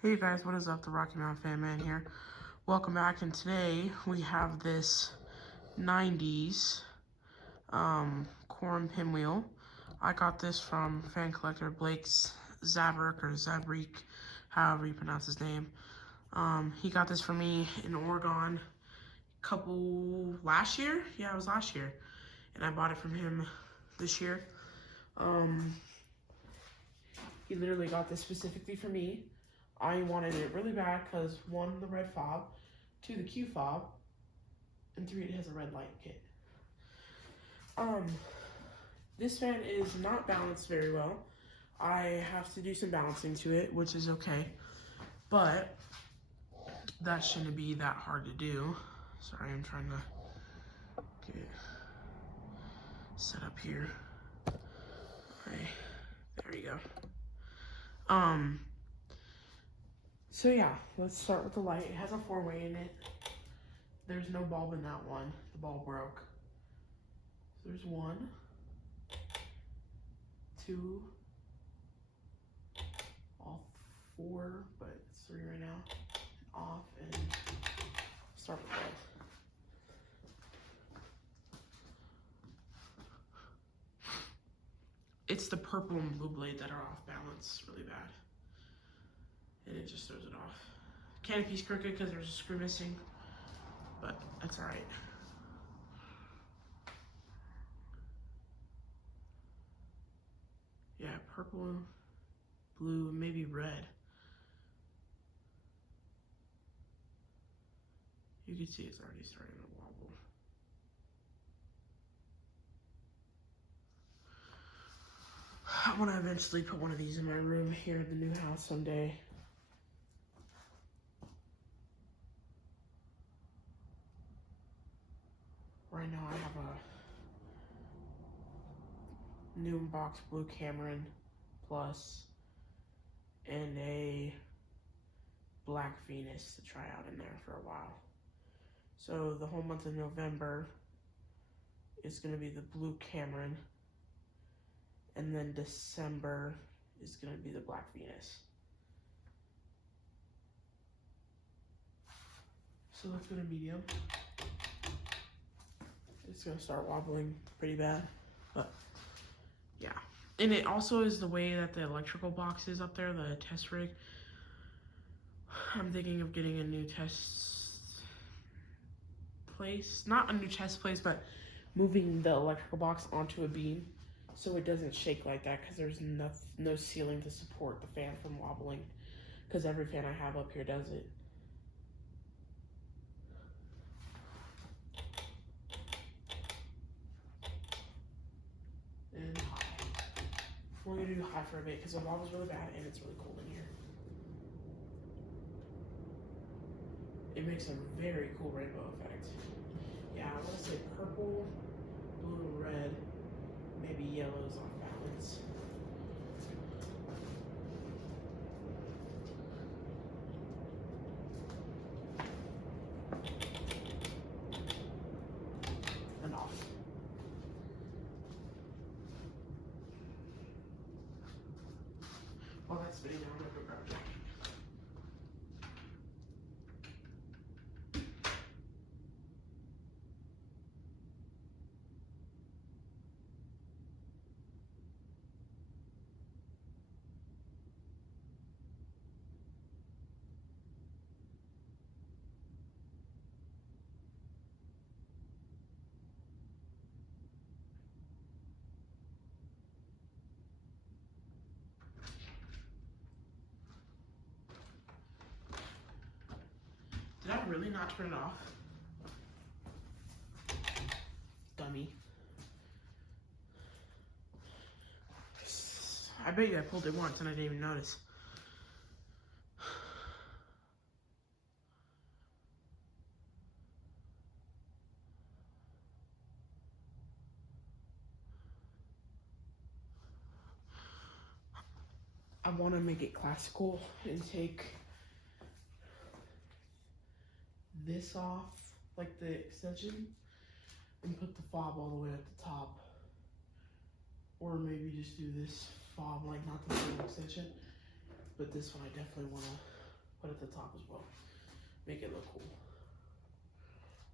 Hey guys, what is up? The Rocky Mountain Fan Man here. Welcome back, and today we have this 90s Quorum Pinwheel. I got this from fan collector Blake's Zaverick or Zabrik, however you pronounce his name. He got this for me in Oregon last year? Yeah, it was last year. And I bought it from him this year. He literally got this specifically for me. I wanted it really bad because 1, the red fob, 2, the Q fob, and 3, it has a red light kit. This fan is not balanced very well. I have to do some balancing to it, which is okay, but that shouldn't be that hard to do. Sorry, I'm trying to get it set up here. Okay, there we go. So yeah, let's start with the light. It has a 4-way in it. There's no bulb in that one. The bulb broke. So there's 1, 2, all 4, but it's 3 right now. Off and start with red. It's the purple and blue blade that are off balance really bad. And it just throws it off. Canopy's crooked because there's a screw missing, but that's alright. Yeah, purple, blue, maybe red. You can see it's already starting to wobble. I want to eventually put one of these in my room here at the new house someday. Right now I have a new box blue Cameron Plus and a black Venus to try out in there for a while. So the whole month of November is going to be the blue Cameron, and then December is going to be the black Venus. So let's go to medium. It's going to start wobbling pretty bad, but yeah. And it also is the way that the electrical box is up there, the test rig. I'm thinking of getting a new test place. Not a new test place, but moving the electrical box onto a beam so it doesn't shake like that, because there's no ceiling to support the fan from wobbling, because every fan I have up here does it. And high. I'm only gonna do high for a bit because the wobble's really bad and it's really cold in here. It makes a very cool rainbow effect. Yeah, I want to say purple, blue, red, maybe yellow's off balance. And off. While that's spinning now, I'm gonna go grab a jacket. Did I really not turn it off? Dummy. I bet you I pulled it once and I didn't even notice. I want to make it classical and take this off, like the extension, and put the fob all the way at the top. Or maybe just do this fob, like not the full extension, but this one I definitely want to the top as well. Make it look cool.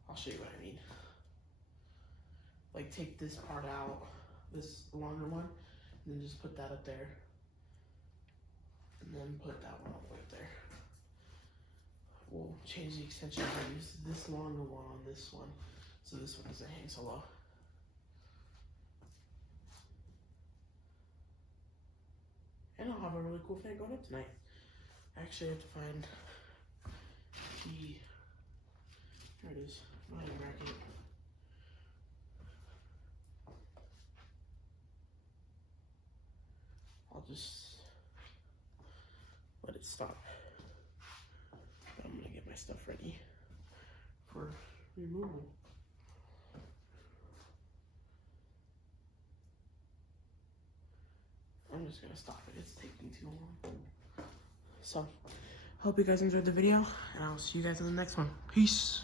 I'll show you what I mean. Like take this part out, this longer one, and then just put that up there. And then put that one all the way up there. We'll change the extension and use this longer one on this one, so this one doesn't hang so low. And I'll have a really cool fan going up tonight. I actually have to find the, there it is, volume bracket. I'll just let it stop. I'm gonna get my stuff ready for removal. I'm just gonna stop it, it's taking too long. So, hope you guys enjoyed the video, and I'll see you guys in the next one. Peace.